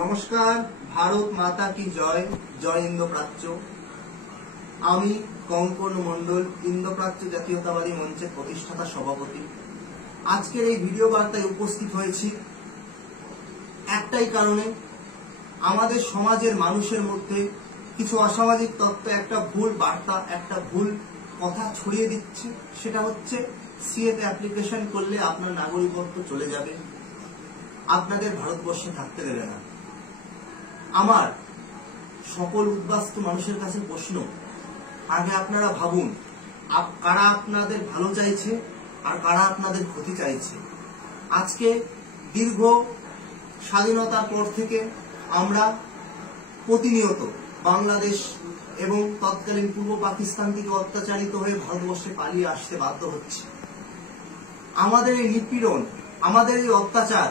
নমস্কার, ভারত মাতা কি জয়। জয় ইন্দ্রপ্রাচ্য। আমি কঙ্কন মণ্ডল, ইন্দ্রপ্রাচ্য জাতীয়তাবাদী মঞ্চের প্রতিষ্ঠাতা সভাপতি। আজকের এই ভিডিও বার্তায় উপস্থিত হয়েছি একটাই কারণে, আমাদের সমাজের মানুষের মধ্যে কিছু অসামাজিক তত্ত্ব একটা ভুল বার্তা, একটা ভুল কথা ছড়িয়ে দিচ্ছে। সেটা হচ্ছে সিএতে অ্যাপ্লিকেশন করলে আপনার নাগরিকত্ব চলে যাবে, আপনাদের ভারতবর্ষে থাকতে দেবে না। আমার সকল উদ্বাস্তু মানুষের কাছে প্রশ্ন, আগে আপনারা ভাবুন কারা আপনাদের ভালো চাইছে আর কারা আপনাদের ক্ষতি চাইছে। আজকে দীর্ঘ স্বাধীনতার পর থেকে আমরা প্রতিনিয়ত বাংলাদেশ এবং তৎকালীন পূর্ব পাকিস্তান থেকে অত্যাচারিত হয়ে ভারতবর্ষে পালিয়ে আসতে বাধ্য হচ্ছে। আমাদের এই নিপীড়ন, আমাদের এই অত্যাচার,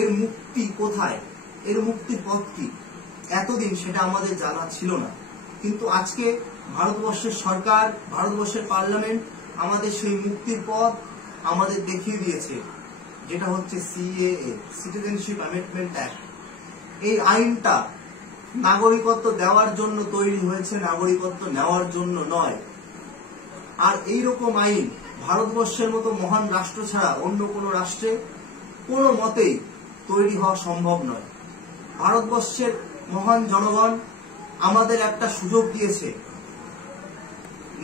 এর মুক্তি কোথায়, এর মুক্তির পথ কি, এতদিন সেটা আমাদের জানা ছিল না। কিন্তু আজকে ভারতবর্ষের সরকার, ভারতবর্ষের পার্লামেন্ট আমাদের সেই মুক্তির পথ আমাদের দেখিয়ে দিয়েছে, যেটা হচ্ছে সিএএ, সিটিজেনশিপ অ্যামেন্ডমেন্ট অ্যাক্ট। এই আইনটা নাগরিকত্ব দেওয়ার জন্য তৈরি হয়েছে, নাগরিকত্ব নেওয়ার জন্য নয়। আর এইরকম আইন ভারতবর্ষের মতো মহান রাষ্ট্র ছাড়া অন্য কোনো রাষ্ট্রে কোনো মতেই তৈরি হওয়া সম্ভব নয়। ভারতবর্ষের মহান জনগণ আমাদের একটা সুযোগ দিয়েছে,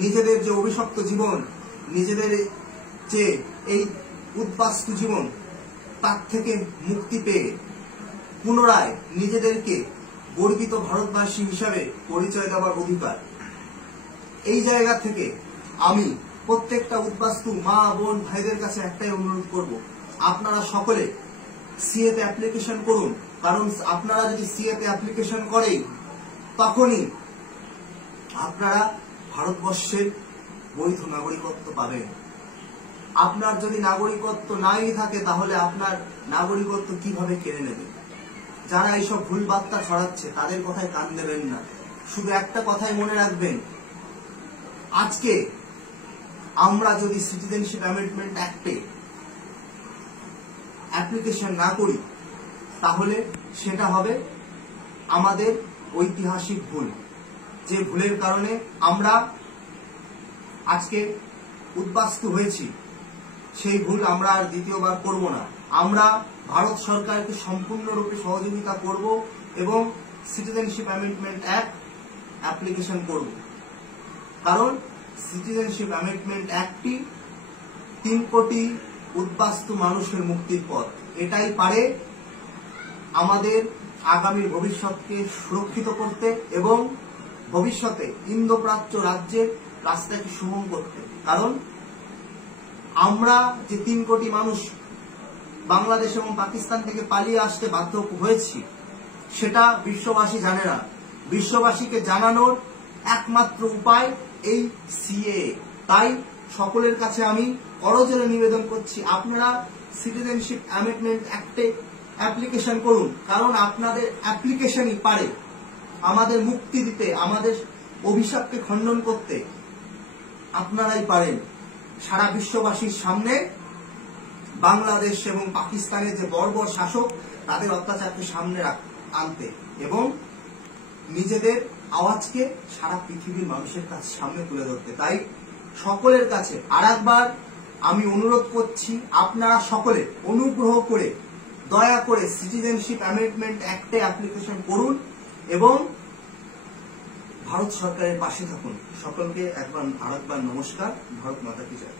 নিজেদের যে অভিশপ্ত জীবন, নিজেদের যে এই উদ্বাস্তু জীবন, তার থেকে মুক্তি পেয়ে পুনরায় নিজেদেরকে গর্বিত ভারতবাসী হিসাবে পরিচয় দেওয়ার অধিকার। এই জায়গা থেকে আমি প্রত্যেকটা উদ্বাস্তু মা বোন ভাইদের কাছে একটাই অনুরোধ করব, আপনারা সকলে সিএতে অ্যাপ্লিকেশন করুন। কারণ আপনারা যদি সিএতে অ্যাপ্লিকেশন করেন, তখনই আপনারা ভারতবর্ষের বৈধ নাগরিকত্ব পাবেন। আপনার যদি নাগরিকত্ব নাই থাকে, তাহলে আপনার নাগরিকত্ব কিভাবে কেড়ে নেবে? যারা এইসব ভুল বার্তা ছড়াচ্ছে তাদের কথায় কান দেবেন না। শুধু একটা কথাই মনে রাখবেন, আজকে আমরা যদি সিটিজেনশিপ অ্যামেন্ডমেন্ট অ্যাক্টে অ্যাপ্লিকেশন না করি, তাহলে সেটা হবে আমাদের ঐতিহাসিক ভুল। যে ভুলের কারণে আমরা আজকে উদ্বাস্তু হয়েছি, সেই ভুল আমরা আর দ্বিতীয়বার করব না। আমরা ভারত সরকারকে সম্পূর্ণরূপে সহযোগিতা করব এবং সিটিজেনশিপ অ্যামেন্ডমেন্ট অ্যাক্ট অ্যাপ্লিকেশন করব। কারণ সিটিজেনশিপ অ্যামেন্ডমেন্ট অ্যাক্টটি 3 কোটি উদ্বাস্তু মানুষের মুক্তির পথ। এটাই পারে আমাদের আগামী ভবিষ্যৎকে সুরক্ষিত করতে এবং ভবিষ্যতে ইন্দোপ্রাচ্য রাজ্যের রাস্তাকে সুগম করতে। কারণ আমরা যে 3 কোটি মানুষ বাংলাদেশ এবং পাকিস্তান থেকে পালিয়ে আসতে বাধ্য হয়েছি, সেটা বিশ্ববাসী জানে না। বিশ্ববাসীকে জানানোর একমাত্র উপায় এই সিএএ। তাই সকলের কাছে আমি করজোড়ে নিবেদন করছি, আপনারা সিটিজেনশিপ অ্যামেন্ডমেন্ট অ্যাক্টে অ্যাপ্লিকেশন করুন। কারণ আপনাদের অ্যাপ্লিকেশনই পারে আমাদের মুক্তি দিতে, আমাদের অভিশাপকে খণ্ডন করতে। আপনারাই পারেন সারা বিশ্ববাসীর সামনে বাংলাদেশ এবং পাকিস্তানের যে বর্বর শাসক, তাদের অত্যাচারকে সামনে আনতে এবং নিজেদের আওয়াজকে সারা পৃথিবীর মানুষের কাছে সামনে তুলে ধরতে। তাই সকলের কাছে আরেকবার আমি অনুরোধ করছি, আপনারা সকলে অনুগ্রহ করে, দয়া করে সিটিজেনশিপ অ্যামেন্ডমেন্ট অ্যাক্টে অ্যাপ্লিকেশন করুন এবং ভারত সরকারের পাশে থাকুন। সকলকে আরেকবার নমস্কার। ভারত মাতা কি জয়।